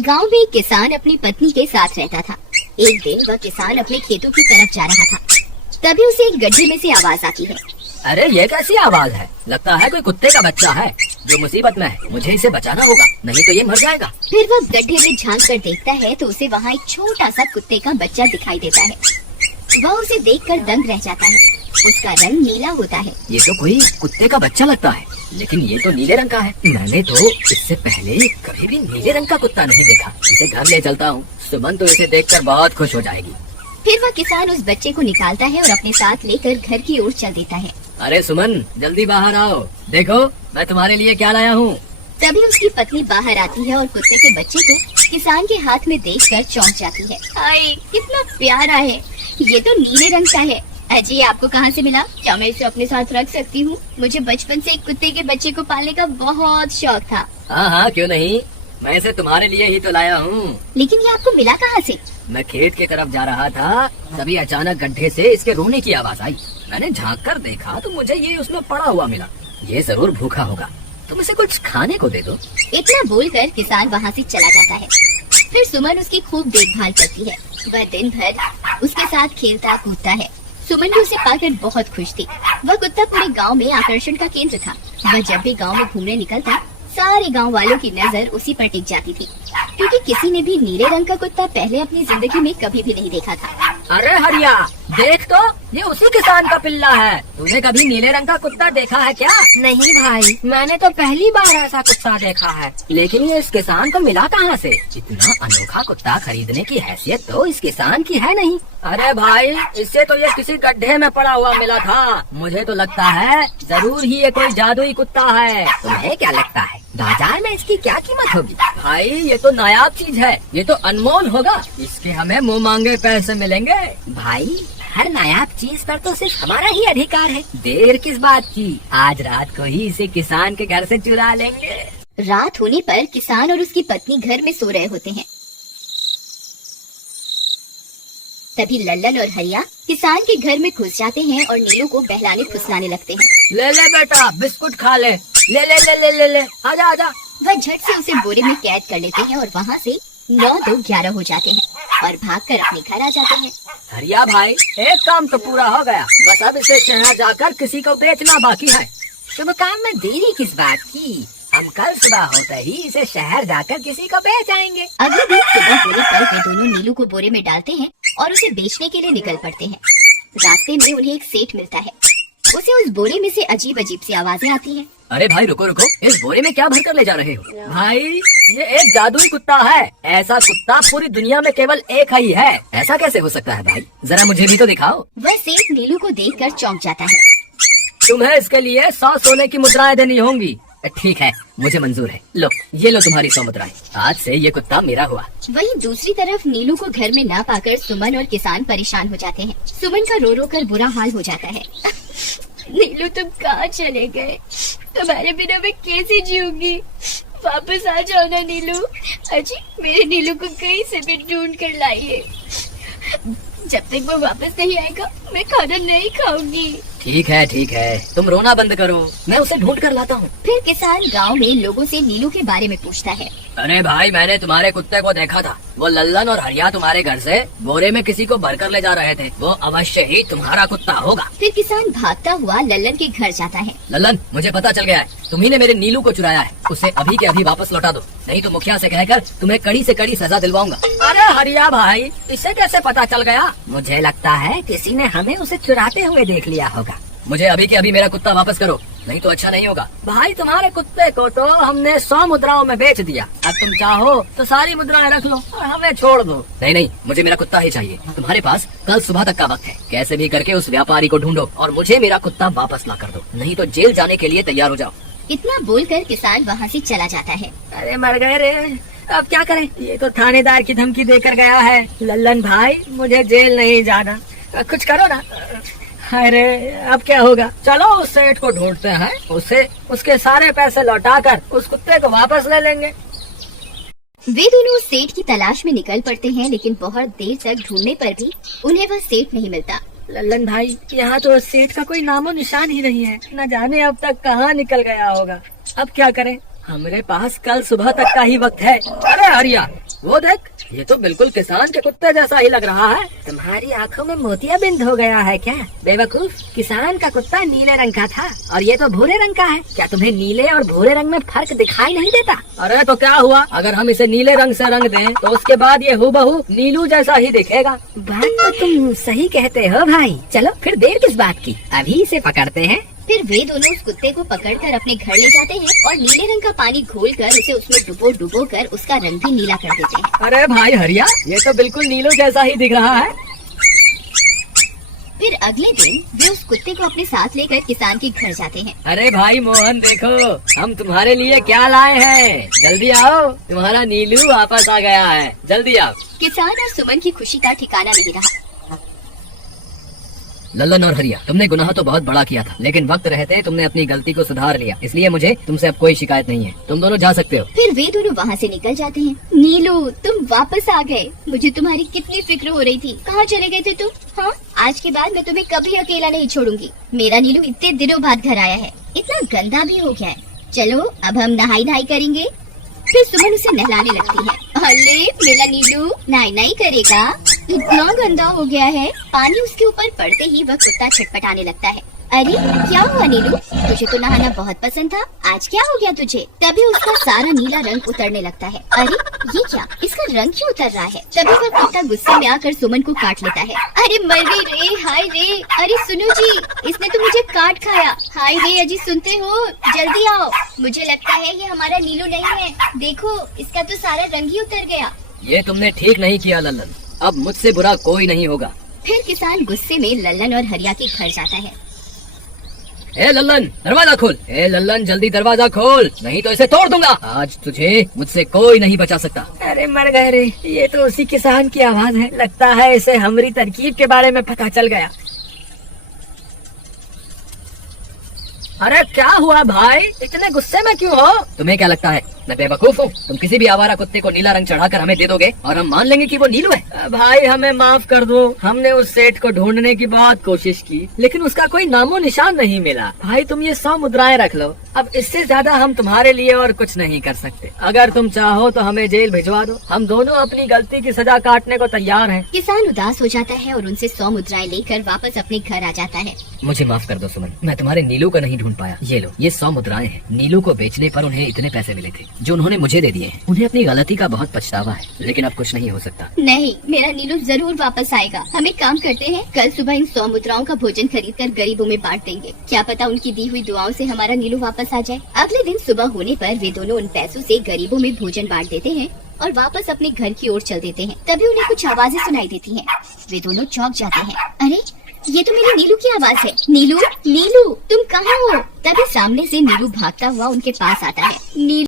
एक गांव में एक किसान अपनी पत्नी के साथ रहता था। एक दिन वह किसान अपने खेतों की तरफ जा रहा था, तभी उसे एक गड्ढे में से आवाज आती है। अरे ये कैसी आवाज है? लगता है कोई कुत्ते का बच्चा है जो मुसीबत में है। मुझे इसे बचाना होगा, नहीं तो ये मर जाएगा। फिर वह गड्ढे में झांक कर देखता है तो उसे वहाँ एक छोटा सा कुत्ते का बच्चा दिखाई देता है। वह उसे देखकर दंग रह जाता है। उसका रंग नीला होता है। ये तो कोई कुत्ते का बच्चा लगता है, लेकिन ये तो नीले रंग का है। मैंने तो इससे पहले कभी भी नीले रंग का कुत्ता नहीं देखा। इसे घर ले चलता हूँ, सुमन तो इसे देखकर बहुत खुश हो जाएगी। फिर वह किसान उस बच्चे को निकालता है और अपने साथ लेकर घर की ओर चल देता है। अरे सुमन, जल्दी बाहर आओ, देखो मैं तुम्हारे लिए क्या लाया हूँ। तभी उसकी पत्नी बाहर आती है और कुत्ते के बच्चे को किसान के हाथ में देखकर चौंक जाती है। हाय, कितना प्यारा है, ये तो नीले रंग का है। अजय, आपको कहाँ से मिला? क्या मैं इसे अपने साथ रख सकती हूँ? मुझे बचपन से एक कुत्ते के बच्चे को पालने का बहुत शौक था। हाँ, क्यों नहीं, मैं इसे तुम्हारे लिए ही तो लाया हूँ। लेकिन ये आपको मिला कहाँ से? मैं खेत की तरफ जा रहा था, तभी अचानक गड्ढे से इसके रोने की आवाज आई। मैंने झांक कर देखा तो मुझे ये उसमें पड़ा हुआ मिला। ये जरूर भूखा होगा, तुम इसे कुछ खाने को दे दो। इतना बोलकर किसान वहाँ से चला जाता है। फिर सुमन उसकी खूब देखभाल करती है। वह दिन भर उसके साथ खेलता कूदता है। सुमन भी उसे पाकर बहुत खुश थी। वह कुत्ता पूरे गांव में आकर्षण का केंद्र था। वह जब भी गांव में घूमने निकलता, सारे गांव वालों की नजर उसी पर टिक जाती थी, क्योंकि किसी ने भी नीले रंग का कुत्ता पहले अपनी जिंदगी में कभी भी नहीं देखा था। अरे हरिया, देख तो, ये उसी किसान का पिल्ला है। तूने कभी नीले रंग का कुत्ता देखा है क्या? नहीं भाई, मैंने तो पहली बार ऐसा कुत्ता देखा है। लेकिन ये इस किसान को मिला कहाँ से? इतना अनोखा कुत्ता खरीदने की हैसियत तो इस किसान की है नहीं। अरे भाई, इससे तो ये किसी गड्ढे में पड़ा हुआ मिला था। मुझे तो लगता है जरूर ही ये कोई जादुई कुत्ता है। तुम्हें क्या लगता है बाजार में इसकी क्या कीमत होगी? भाई, ये तो नायाब चीज है, ये तो अनमोल होगा। इसके हमें मुँह मांगे पैसे मिलेंगे। भाई, हर नायाब चीज पर तो सिर्फ हमारा ही अधिकार है। देर किस बात की, आज रात को ही इसे किसान के घर से चुरा लेंगे। रात होने पर किसान और उसकी पत्नी घर में सो रहे होते हैं। तभी लल्लन और हरिया किसान के घर में घुस जाते हैं और नीलू को बहलाने फुसलाने लगते हैं। ले ले बेटा, बिस्कुट खा ले। ले ले ले ले ले ले, आजा आजा। वह झट से उसे बोरे में कैद कर लेते हैं और वहाँ से 9 तो 11 हो जाते हैं और भागकर अपने घर आ जाते हैं। हरिया भाई, एक काम तो पूरा हो गया, बस अब इसे शहर जाकर किसी को बेचना बाकी है। शुभ काम में देरी किस बात की? हम कल सुबह होते ही इसे शहर जाकर किसी को बेच आएंगे। अगले दिन सुबह होने पर वे दोनों नीलू को बोरे में डालते हैं और उसे बेचने के लिए निकल पड़ते हैं। रास्ते में उन्हें एक सेठ मिलता है। उसे उस बोरे में से अजीब अजीब सी आवाजें आती हैं। अरे भाई, रुको रुको, इस बोरे में क्या भर कर ले जा रहे हो? भाई, ये एक जादुई कुत्ता है। ऐसा कुत्ता पूरी दुनिया में केवल एक ही है। ऐसा कैसे हो सकता है भाई? जरा मुझे भी तो दिखाओ। वह सेठ नीलू को देखकर चौंक जाता है। तुम्हें इसके लिए 100 सोने की मुद्राएं देनी होंगी। ठीक है, मुझे मंजूर है। लो, ये लो तुम्हारी 100 मुद्राएं। आज से ये कुत्ता मेरा हुआ। वहीं दूसरी तरफ नीलू को घर में ना पाकर सुमन और किसान परेशान हो जाते हैं। सुमन का रो रो कर बुरा हाल हो जाता है। नीलू, तुम कहाँ चले गए? तुम्हारे बिना मैं कैसे जीऊंगी? वापस आ जाओ ना नीलू। अजी, मेरे नीलू को कहीं से भी ढूंढ कर लाइए। जब तक वो वापस नहीं आएगा मैं खाना नहीं खाऊंगी। ठीक है, तुम रोना बंद करो, मैं उसे ढूंढ कर लाता हूँ। फिर किसान गांव में लोगों से नीलू के बारे में पूछता है। अरे भाई, मैंने तुम्हारे कुत्ते को देखा था। वो लल्लन और हरिया तुम्हारे घर से बोरे में किसी को भरकर ले जा रहे थे। वो अवश्य ही तुम्हारा कुत्ता होगा। फिर किसान भागता हुआ लल्लन के घर जाता है। लल्लन, मुझे पता चल गया है, तुम्ही ने मेरे नीलू को चुराया है। उसे अभी के अभी वापस लौटा दो, नहीं तो मुखिया से कहकर तुम्हें कड़ी से कड़ी सजा दिलवाऊंगा। अरे हरिया भाई, इसे कैसे पता चल गया? मुझे लगता है किसी ने हमें उसे चुराते हुए देख लिया होगा। मुझे अभी के अभी मेरा कुत्ता वापस करो, नहीं तो अच्छा नहीं होगा। भाई, तुम्हारे कुत्ते को तो हमने 100 मुद्राओं में बेच दिया। अब तुम चाहो तो सारी मुद्राएं रख लो और हमें छोड़ दो। नहीं, मुझे मेरा कुत्ता ही चाहिए। तुम्हारे पास कल सुबह तक का वक्त है। कैसे भी करके उस व्यापारी को ढूंढो और मुझे मेरा कुत्ता वापस ला कर दो, नहीं तो जेल जाने के लिए तैयार हो जाओ। इतना बोलकर किसान वहाँ से चला जाता है। अरे मर गए रे, अब क्या करें? ये तो थानेदार की धमकी देकर गया है। लल्लन भाई, मुझे जेल नहीं जाना, कुछ करो ना। अरे अब क्या होगा? चलो उस सेठ को ढूंढते हैं, उसे उसके सारे पैसे लौटाकर उस कुत्ते को वापस ले लेंगे। वे दोनों उस सेठ की तलाश में निकल पड़ते हैं, लेकिन बहुत देर तक ढूंढने पर भी उन्हें वह सेठ नहीं मिलता। लल्लन भाई, यहाँ तो सेठ का कोई नामो निशान ही नहीं है। न जाने अब तक कहाँ निकल गया होगा। अब क्या करें? हमारे पास कल सुबह तक का ही वक्त है। अरे हरिया, वो देख, ये तो बिल्कुल किसान के कुत्ते जैसा ही लग रहा है। तुम्हारी आंखों में मोतियाबिंद हो गया है क्या बेवकूफ? किसान का कुत्ता नीले रंग का था और ये तो भूरे रंग का है। क्या तुम्हें नीले और भूरे रंग में फर्क दिखाई नहीं देता? अरे तो क्या हुआ, अगर हम इसे नीले रंग से रंग दें तो उसके बाद ये हूबहू नीलू जैसा ही दिखेगा। बात तो तुम सही कहते हो भाई। चलो फिर देर किस बात की, अभी इसे पकड़ते हैं। फिर वे दोनों उस कुत्ते को पकड़कर अपने घर ले जाते हैं और नीले रंग का पानी घोलकर उसे उसमें डुबो कर उसका रंग भी नीला कर देते हैं। अरे भाई हरिया, ये तो बिल्कुल नीलू जैसा ही दिख रहा है। फिर अगले दिन वे उस कुत्ते को अपने साथ लेकर किसान के घर जाते हैं। अरे भाई मोहन, देखो हम तुम्हारे लिए क्या लाए हैं, जल्दी आओ, तुम्हारा नीलू वापस आ गया है, जल्दी आओ। किसान और सुमन की खुशी का ठिकाना नहीं रहा। लल्लन और हरिया, तुमने गुनाह तो बहुत बड़ा किया था, लेकिन वक्त रहते तुमने अपनी गलती को सुधार लिया, इसलिए मुझे तुमसे अब कोई शिकायत नहीं है। तुम दोनों जा सकते हो। फिर वे दोनों वहाँ से निकल जाते हैं। नीलू, तुम वापस आ गए। मुझे तुम्हारी कितनी फिक्र हो रही थी। कहाँ चले गए थे तुम? हाँ, आज के बाद मैं तुम्हें कभी अकेला नहीं छोड़ूंगी। मेरा नीलू इतने दिनों बाद घर आया है, इतना गंदा भी हो गया है। चलो अब हम नहाई करेंगे। फिर सुमन उसे नहलाने लगती है। अरे मेरा नीलू नहाई करेगा, इतना गंदा हो गया है। पानी उसके ऊपर पड़ते ही वह कुत्ता छटपटाने लगता है। अरे क्या हुआ नीलू, तुझे तो नहाना बहुत पसंद था, आज क्या हो गया तुझे? तभी उसका सारा नीला रंग उतरने लगता है। अरे ये क्या, इसका रंग क्यों उतर रहा है? तभी वह कुत्ता गुस्से में आकर सुमन को काट लेता है। अरे मर गई रे, हाय रे। अरे सुनो जी, इसने तो मुझे काट खाया। हाय रे अजी, सुनते हो? जल्दी आओ, मुझे लगता है ये हमारा नीलू नहीं है। देखो, इसका तो सारा रंग ही उतर गया। ये तुमने ठीक नहीं किया लल्लन, अब मुझसे बुरा कोई नहीं होगा। फिर किसान गुस्से में लल्लन और हरिया के घर जाता है। ए लल्लन, दरवाजा खोल। ए लल्लन, जल्दी दरवाजा खोल, नहीं तो इसे तोड़ दूंगा। आज तुझे मुझसे कोई नहीं बचा सकता। अरे मर गए रे, ये तो उसी किसान की आवाज है। लगता है इसे हमारी तरकीब के बारे में पता चल गया। अरे क्या हुआ भाई, इतने गुस्से में क्यों हो? तुम्हें क्या लगता है मैं बेवकूफ हूँ? तुम किसी भी आवारा कुत्ते को नीला रंग चढ़ाकर हमें दे दोगे और हम मान लेंगे कि वो नीलू है? भाई हमें माफ कर दो, हमने उस सेठ को ढूंढने की बहुत कोशिश की, लेकिन उसका कोई नामो निशान नहीं मिला। भाई तुम ये 100 मुद्राएं रख लो, अब इससे ज्यादा हम तुम्हारे लिए और कुछ नहीं कर सकते। अगर तुम चाहो तो हमें जेल भिजवा दो, हम दोनों अपनी गलती की सजा काटने को तैयार हैं। किसान उदास हो जाता है और उनसे 100 मुद्राएं लेकर वापस अपने घर आ जाता है। मुझे माफ कर दो सुमन, मैं तुम्हारे नीलू को नहीं ढूंढ पाया। ये लो, ये 100 मुद्राएं हैं। नीलू को बेचने पर उन्हें इतने पैसे मिले थे जो उन्होंने मुझे दे दिए हैं। उन्हें अपनी गलती का बहुत पछतावा है, लेकिन अब कुछ नहीं हो सकता। नहीं, मेरा नीलू जरूर वापस आएगा। हम एक काम करते हैं, कल सुबह इन 100 मुद्राओं का भोजन खरीदकर गरीबों में बांट देंगे। क्या पता उनकी दी हुई दुआओं से हमारा नीलू वापस आ जाए। अगले दिन सुबह होने पर वे दोनों उन पैसों से गरीबों में भोजन बांट देते हैं और वापस अपने घर की ओर चल देते हैं। तभी उन्हें कुछ आवाजें सुनाई देती हैं। वे दोनों चौंक जाते हैं। अरे ये तो मेरी नीलू की आवाज है। नीलू, नीलू तुम कहाँ हो? तभी सामने से नीलू भागता हुआ उनके पास आता है। नीलू